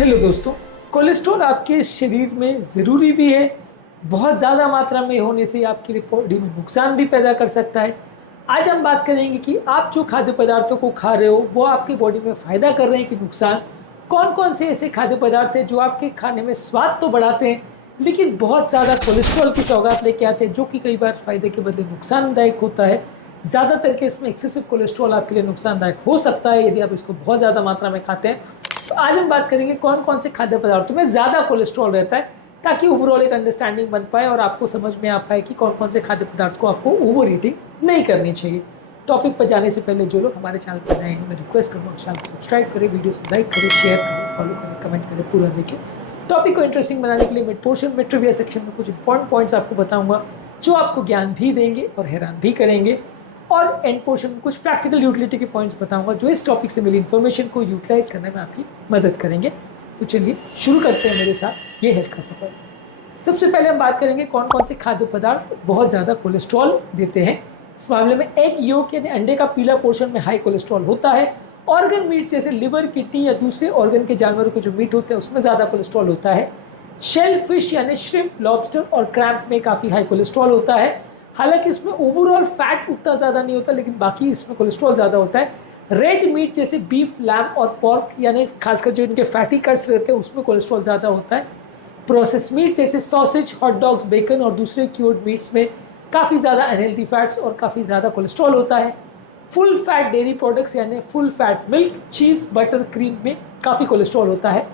Hello दोस्तों, cholesterol आपके शरीर में ज़रूरी भी है। बहुत ज़्यादा मात्रा में होने से आपकी बॉडी में नुकसान भी पैदा कर सकता है। आज हम बात करेंगे कि आप जो खाद्य पदार्थों को खा रहे हो वो आपकी बॉडी में फ़ायदा कर रहे हैं कि नुकसान। कौन कौन से ऐसे खाद्य पदार्थ हैं जो आपके खाने में स्वाद तो बढ़ाते हैं लेकिन बहुत ज़्यादा कोलेस्ट्रॉल की सौगात लेके आते हैं, जो कि कई बार फ़ायदे के बदले नुकसानदायक होता है। ज़्यादातर केस में एक्सेसिव कोलेस्ट्रॉल आपके लिए नुकसानदायक हो सकता है यदि आप इसको बहुत ज़्यादा मात्रा में खाते हैं। तो आज हम बात करेंगे कौन कौन से खाद्य पदार्थों में ज़्यादा कोलेस्ट्रॉल रहता है, ताकि ओवरऑल एक अंडरस्टैंडिंग बन पाए और आपको समझ में आ पाए कि कौन कौन से खाद्य पदार्थ को आपको ओवर ईटिंग नहीं करनी चाहिए। टॉपिक पर जाने से पहले जो लोग हमारे चैनल पर नए हैं, मैं रिक्वेस्ट करूँगा चैनल को सब्सक्राइब करें, वीडियोस को लाइक करें, शेयर करें, फॉलो करें, कमेंट करें, पूरा देखें। टॉपिक को इंटरेस्टिंग बनाने के लिए मिड पोर्शन में ट्रिविया सेक्शन में कुछ इंपॉर्टेंट पॉइंट्स आपको बताऊंगा जो आपको ज्ञान भी देंगे और हैरान भी करेंगे, और एंड पोर्शन में कुछ प्रैक्टिकल यूटिलिटी के पॉइंट्स बताऊंगा जो इस टॉपिक से मिली इन्फॉर्मेशन को यूटिलाइज करने में आपकी मदद करेंगे। तो चलिए शुरू करते हैं मेरे साथ ये हेल्थ का सफर। सबसे पहले हम बात करेंगे कौन कौन से खाद्य पदार्थ बहुत ज़्यादा कोलेस्ट्रॉल देते हैं। इस मामले में एग योक यानी अंडे का पीला पोर्शन में हाई कोलेस्ट्रॉल होता है। ऑर्गन मीट्स जैसे लिवर, किडनी या दूसरे ऑर्गन के जानवरों के जो मीट होते हैं उसमें ज़्यादा कोलेस्ट्रॉल होता है। शेल फिश यानी श्रिम्प, लॉबस्टर और क्रैम्प में काफ़ी हाई कोलेस्ट्रॉल होता है। हालांकि इसमें ओवरऑल फैट उतना ज़्यादा नहीं होता, लेकिन बाकी इसमें कोलेस्ट्रॉल ज़्यादा होता है। रेड मीट जैसे बीफ, लैम्प और पॉर्क यानी खासकर जो इनके फैटी कट्स रहते हैं उसमें कोलेस्ट्रॉल ज़्यादा होता है। प्रोसेस मीट जैसे सॉसेज, हॉट डॉग्स, बेकन और दूसरे क्यूर्ड मीट्स में काफ़ी ज़्यादा अनहेल्दी फैट्स और काफ़ी ज़्यादा कोलेस्ट्रॉल होता है। फुल फैट डेयरी प्रोडक्ट्स यानी फुल फैट मिल्क, चीज़, बटर, क्रीम में काफ़ी कोलेस्ट्रॉल होता है।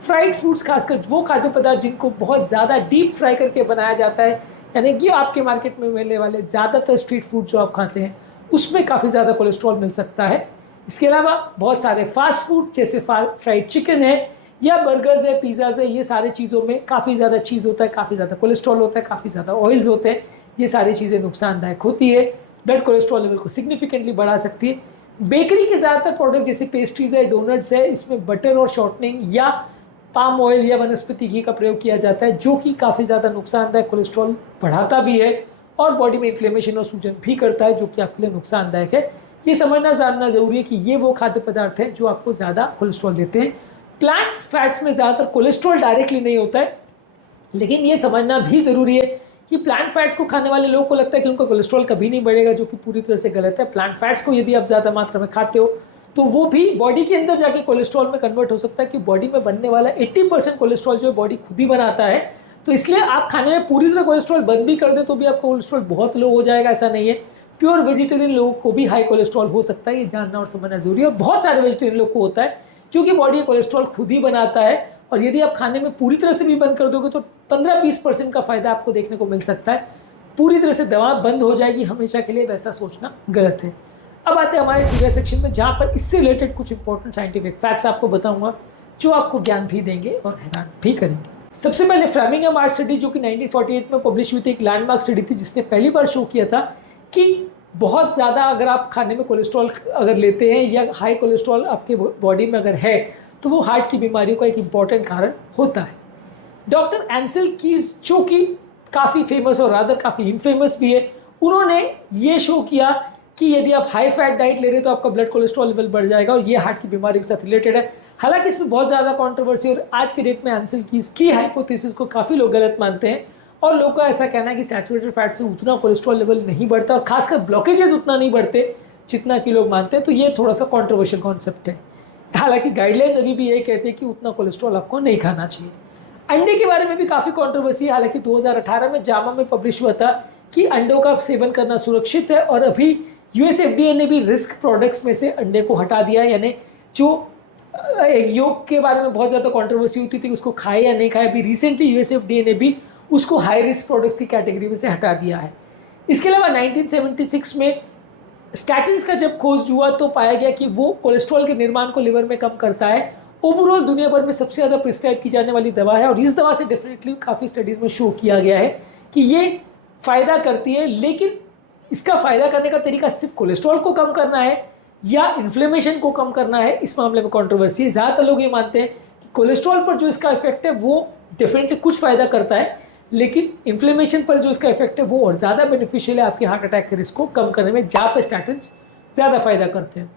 फ्राइड फूड्स, खासकर वो खाद्य पदार्थ जिनको बहुत ज़्यादा डीप फ्राई करके बनाया जाता है, यानी कि आपके मार्केट में मिलने वाले ज़्यादातर स्ट्रीट फूड जो आप खाते हैं उसमें काफ़ी ज़्यादा कोलेस्ट्रॉल मिल सकता है। इसके अलावा बहुत सारे फास्ट फूड जैसे फ्राइड चिकन है या बर्गर्स है, पिज़्ज़ाज है, ये सारे चीज़ों में काफ़ी ज़्यादा चीज़ होता है, काफ़ी ज़्यादा कोलेस्ट्रॉल होता है, काफ़ी ज़्यादा ऑयल्स होते हैं। ये सारी चीज़ें नुकसानदायक होती है, ब्लड कोलेस्ट्रॉल लेवल को सिग्निफिकेंटली बढ़ा सकती है। बेकरी के ज़्यादातर प्रोडक्ट जैसे पेस्ट्रीज है, डोनट्स है, इसमें बटर और शॉर्टनिंग या पाम ऑयल या वनस्पति घी का प्रयोग किया जाता है, जो कि काफ़ी ज़्यादा नुकसानदायक कोलेस्ट्रॉल बढ़ाता भी है और बॉडी में इन्फ्लेमेशन और सूजन भी करता है, जो कि आपके लिए नुकसानदायक है। ये समझना जानना जरूरी है कि ये वो खाद्य पदार्थ हैं जो आपको ज़्यादा कोलेस्ट्रॉल देते हैं। प्लांट फैट्स में ज़्यादातर कोलेस्ट्रॉल डायरेक्टली नहीं होता है, लेकिन ये समझना भी ज़रूरी है कि प्लांट फैट्स को खाने वाले लोगों को लगता है कि उनका कोलेस्ट्रॉल कभी नहीं बढ़ेगा, जो कि पूरी तरह से गलत है। प्लांट फैट्स को यदि आप ज़्यादा मात्रा में खाते हो तो वो भी बॉडी के अंदर जाके कोलेस्ट्रॉल में कन्वर्ट हो सकता है, कि बॉडी में बनने वाला 80% कोलेस्ट्रॉल जो है बॉडी खुद ही बनाता है। तो इसलिए आप खाने में पूरी तरह कोलेस्ट्रॉल बंद भी कर दे तो भी आपका कोलेस्ट्रॉल बहुत लो हो जाएगा, ऐसा नहीं है। प्योर वेजिटेरियन लोगों को भी हाई कोलेस्ट्रॉल हो सकता है, ये जानना और समझना जरूरी है। और बहुत सारे वेजिटेरियन लोग को होता है, क्योंकि बॉडी कोलेस्ट्रॉल खुद ही बनाता है। और यदि आप खाने में पूरी तरह से भी बंद कर दोगे तो 15-20% का फायदा आपको देखने को मिल सकता है। पूरी तरह से दवा बंद हो जाएगी हमेशा के लिए, वैसा सोचना गलत है। अब आते हैं हमारे ट्रिविया सेक्शन में, जहाँ पर इससे रिलेटेड कुछ इंपॉर्टेंट साइंटिफिक फैक्ट्स आपको बताऊंगा जो आपको ज्ञान भी देंगे और हैरान भी करेंगे। सबसे पहले फ्रेमिंघम आर्ट स्टडी, जो कि 1948 में पब्लिश हुई थी, एक लैंडमार्क स्टडी थी जिसने पहली बार शो किया था कि बहुत ज़्यादा अगर आप खाने में कोलेस्ट्रॉल अगर लेते हैं या हाई कोलेस्ट्रॉल आपके बॉडी में अगर है तो वो हार्ट की बीमारियों का एक इम्पॉर्टेंट कारण होता है। डॉक्टर एंसेल कीज, जो कि काफ़ी फेमस और रादर काफ़ी इनफेमस भी है, उन्होंने ये शो किया कि यदि आप हाई फैट डाइट ले रहे हैं तो आपका ब्लड कोलेस्ट्रॉल लेवल बढ़ जाएगा, और ये हार्ट की बीमारी के साथ रिलेटेड है। हालांकि इसमें बहुत ज़्यादा कंट्रोवर्सी, और आज के डेट में एंसेल कीज की हाइपोथेसिस को काफ़ी लोग गलत मानते हैं, और लोगों का ऐसा कहना है कि सैचुरेटेड फैट से उतना कोलेस्ट्रॉल लेवल नहीं बढ़ता, और खासकर ब्लॉकेजेस उतना नहीं बढ़ते जितना कि लोग मानते हैं। तो ये थोड़ा सा कॉन्ट्रोवर्शियल कॉन्सेप्ट है। हालांकि गाइडलाइंस अभी भी यही कहते हैं कि उतना कोलेस्ट्रॉल आपको नहीं खाना चाहिए। अंडे के बारे में भी काफ़ी कंट्रोवर्सी है। हालांकि 2018 में जामा में पब्लिश हुआ था कि अंडों का सेवन करना सुरक्षित है, और अभी यूएस एफडीए ने भी रिस्क प्रोडक्ट्स में से अंडे को हटा दिया है। यानी जो एक योग के बारे में बहुत ज़्यादा कंट्रोवर्सी होती थी उसको खाए या नहीं खाए, अभी रिसेंटली यूएस एफडीए ने भी उसको हाई रिस्क प्रोडक्ट्स की कैटेगरी में से हटा दिया है। इसके अलावा 1976 में स्टैटिन्स का जब खोज हुआ तो पाया गया कि वो कोलेस्ट्रॉल के निर्माण को लिवर में कम करता है। ओवरऑल दुनिया भर में सबसे ज़्यादा प्रिस्क्राइब की जाने वाली दवा है, और इस दवा से डेफिनेटली काफ़ी स्टडीज़ में शो किया गया है कि ये फ़ायदा करती है। लेकिन इसका फ़ायदा करने का तरीका सिर्फ कोलेस्ट्रॉल को कम करना है या इन्फ्लेमेशन को कम करना है, इस मामले में कंट्रोवर्सी है। ज़्यादातर लोग ये मानते हैं कि कोलेस्ट्रॉल पर जो इसका इफेक्ट है वो डेफिनेटली कुछ फ़ायदा करता है, लेकिन इन्फ्लेमेशन पर जो इसका इफेक्ट है वो और ज़्यादा बेनिफिशियल है आपके हार्ट अटैक के रिस्क को कम करने में, जहाँ पे स्टैटिन्स ज़्यादा फायदा करते हैं।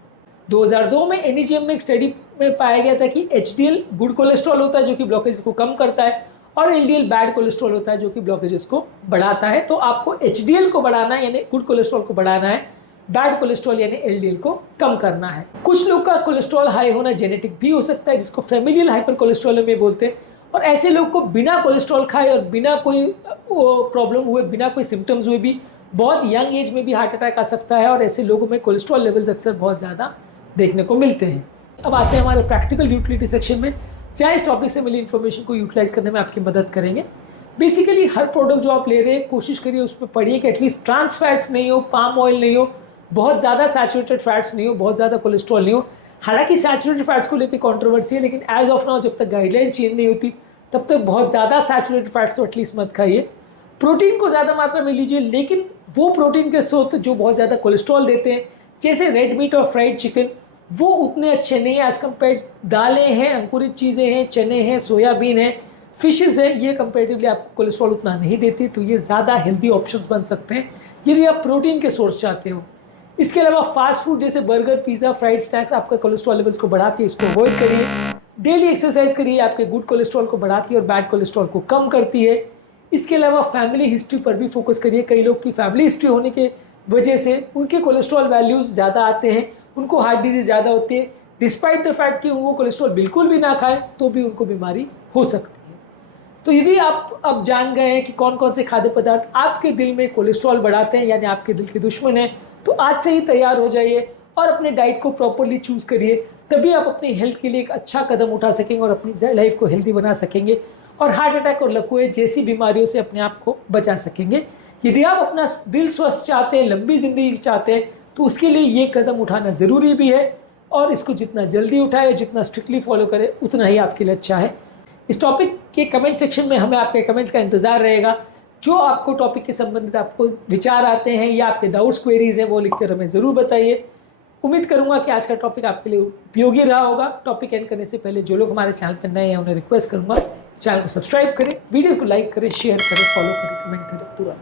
2002 में NEJM में एक स्टडी में पाया गया था कि HDL गुड कोलेस्ट्रॉल होता है जो कि ब्लॉकेजेस को कम करता है, और LDL बैड कोलेस्ट्रॉल होता है जो कि ब्लॉकेजेस को बढ़ाता है। तो आपको HDL को बढ़ाना है यानी गुड कोलेस्ट्रॉल को बढ़ाना है, बैड कोलेस्ट्रॉल यानी LDL को कम करना है। कुछ लोग का कोलेस्ट्रॉल हाई होना जेनेटिक भी हो सकता है, जिसको फैमिलियल हाइपरकोलेस्ट्रॉलेमिया बोलते हैं, और ऐसे लोग को बिना कोलेस्ट्रॉल खाए और बिना कोई प्रॉब्लम हुए, बिना कोई सिम्टम्स हुए भी बहुत यंग एज में भी हार्ट अटैक आ सकता है, और ऐसे लोगों में कोलेस्ट्रॉल लेवल्स अक्सर बहुत ज़्यादा देखने को मिलते हैं। अब आते हैं हमारे प्रैक्टिकल यूटिलिटी सेक्शन में, जहाँ इस टॉपिक से मिली इन्फॉर्मेशन को यूटिलाइज करने में आपकी मदद करेंगे। बेसिकली हर प्रोडक्ट जो आप ले रहे हैं कोशिश करिए उसमें पढ़िए कि एटलीस्ट ट्रांस फैट्स नहीं हो, पाम ऑयल नहीं हो, बहुत ज़्यादा सैचुरेटेड फैट्स नहीं हो, बहुत ज़्यादा कोलेस्ट्रॉल नहीं हो। हालांकि सैचुरेटेड फैट्स को लेकर कॉन्ट्रोवर्सी है, लेकिन एज ऑफ नाउ जब तक गाइडलाइन चेंज नहीं होती तब तक बहुत ज़्यादा सैचुरेटेड फैट्स तो एटलीस्ट मत खाइए। प्रोटीन को ज़्यादा मात्रा में लीजिए, लेकिन वो प्रोटीन के स्रोत जो बहुत ज़्यादा कोलेस्ट्रॉल देते हैं जैसे रेड मीट और फ्राइड चिकन, वो उतने अच्छे नहीं है एज़ कम्पेयर। दालें हैं, अंकुरित चीज़ें हैं, चने हैं, सोयाबीन है, फिशेज़ है, ये कंपेरेटिवली आपको कोलेस्ट्रॉल उतना नहीं देती, तो ये ज़्यादा हेल्दी ऑप्शंस बन सकते हैं यदि आप प्रोटीन के सोर्स चाहते हो। इसके अलावा फास्ट फूड जैसे बर्गर, पिज़्ज़ा, फ्राइड स्नैक्स आपका कोलेस्ट्रॉल लेवल्स को बढ़ाती है, इसको अवॉइड करिए। डेली एक्सरसाइज करिए, आपके गुड कोलेस्ट्रॉल को बढ़ाती है और बैड कोलेस्ट्रॉल को कम करती है। इसके अलावा फैमिली हिस्ट्री पर भी फोकस करिए। कई लोग की फैमिली हिस्ट्री होने के वजह से उनके कोलेस्ट्रॉल वैल्यूज़ ज़्यादा आते हैं, उनको हार्ट डिजीज़ ज़्यादा होती है, डिस्पाइट द फैक्ट कि वो कोलेस्ट्रॉल बिल्कुल भी ना खाएं तो भी उनको बीमारी हो सकती है। तो यदि आप अब जान गए हैं कि कौन कौन से खाद्य पदार्थ आपके दिल में कोलेस्ट्रॉल बढ़ाते हैं यानी आपके दिल के दुश्मन हैं, तो आज से ही तैयार हो जाइए और अपने डाइट को प्रॉपरली चूज़ करिए, तभी आप अपनी हेल्थ के लिए एक अच्छा कदम उठा सकेंगे और अपनी लाइफ को हेल्दी बना सकेंगे और हार्ट अटैक और लकवे जैसी बीमारियों से अपने आप को बचा सकेंगे। यदि आप अपना दिल स्वस्थ चाहते हैं, लंबी ज़िंदगी चाहते हैं, तो उसके लिए ये कदम उठाना ज़रूरी भी है, और इसको जितना जल्दी उठाए और जितना स्ट्रिक्टली फॉलो करें उतना ही आपके लिए अच्छा है। इस टॉपिक के कमेंट सेक्शन में हमें आपके कमेंट्स का इंतज़ार रहेगा। जो आपको टॉपिक के संबंधित आपको विचार आते हैं या आपके डाउट्स, क्वेरीज हैं, वो लिखकर हमें ज़रूर बताइए। उम्मीद करूंगा कि आज का टॉपिक आपके लिए उपयोगी रहा होगा। टॉपिक एंड करने से पहले जो लोग हमारे चैनल पर नए हैं उन्हें रिक्वेस्ट करूंगा चैनल को सब्सक्राइब करें, वीडियोस को लाइक करें, शेयर करें, फॉलो करें, कमेंट करें, पूरा